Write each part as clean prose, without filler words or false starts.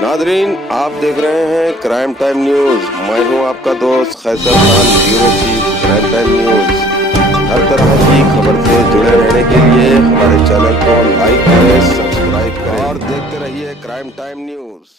Nadreen, आप देख रहे हैं क्राइम टाइम न्यूज। मैं हूं आपका दोस्त Khaiser Khan, bureau chief Crime Time News. हर तरह की खबर से जुड़े रहने के लिए हमारे चैनल को लाइक करें, सब्सक्राइब करें और देखते रहिए crime Time news.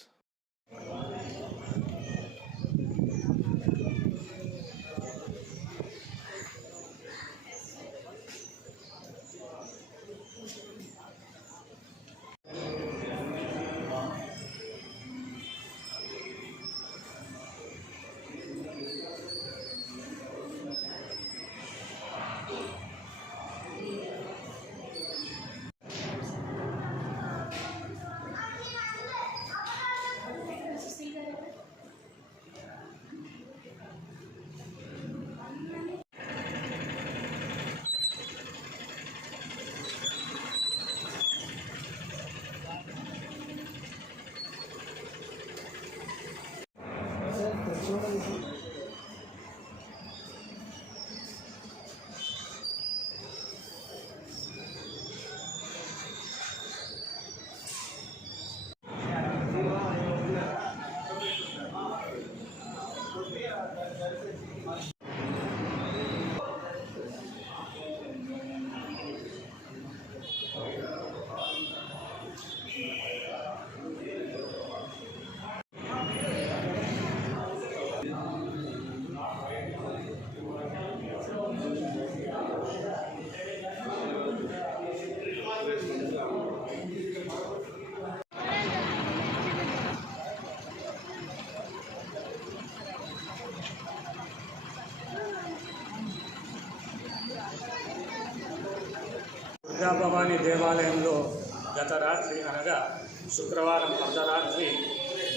Durga Bhavani దేవాలయంలో గత రాత్రి అనగా శుక్రవారం అర్ధరాత్రి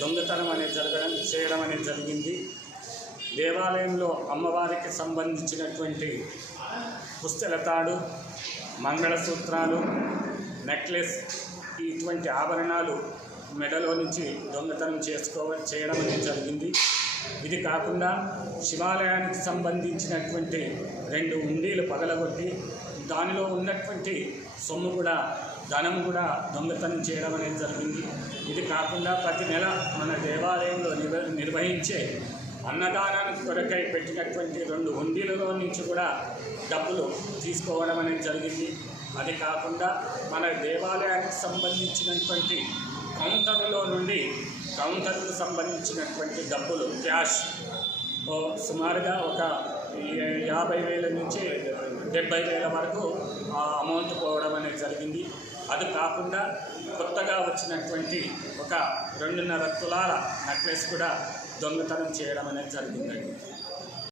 దొంగతనం చేయడం అనేది జరిగింది. దేవాలయంలో అమ్మవారికి సంబంధించినటువంటి పుస్తెల తాడు, మంగళసూత్రాలు, నెక్లెస్, ఇటువంటి ఆభరణాలు మెడలో నుంచి దొంగతనం చేయడం అనేది జరిగింది. ఇది కాకుండా శివాలయానికి సంబంధించినటువంటి 2 ఉండీలు పగలగొట్టి దానిలో ఉన్నటువంటి సొమ్ము కూడా, ధనం కూడా దొంగతనం చేయడం అనేది జరిగింది. ఇది కాకుండా ప్రతి నెల మన దేవాలయంలో నిర్వహించే అన్నదానానికి కొరకై పెట్టినటువంటి 2 ఉండీలలో నుంచి కూడా డబ్బులు తీసుకోవడం అనేది జరిగింది. అది కాకుండా మన దేవాలయానికి సంబంధించినటువంటి కౌంటర్కు సంబంధించినటువంటి డబ్బులు, క్యాష్ సుమారుగా ఒక 50,000 నుంచి 70,000 వరకు అమౌంట్ పోవడం అనేది జరిగింది. అది కాకుండా కొత్తగా వచ్చినటువంటి ఒక 2.5 తులాల నెక్లెస్ కూడా దొంగతనం చేయడం అనేది జరిగిందండి.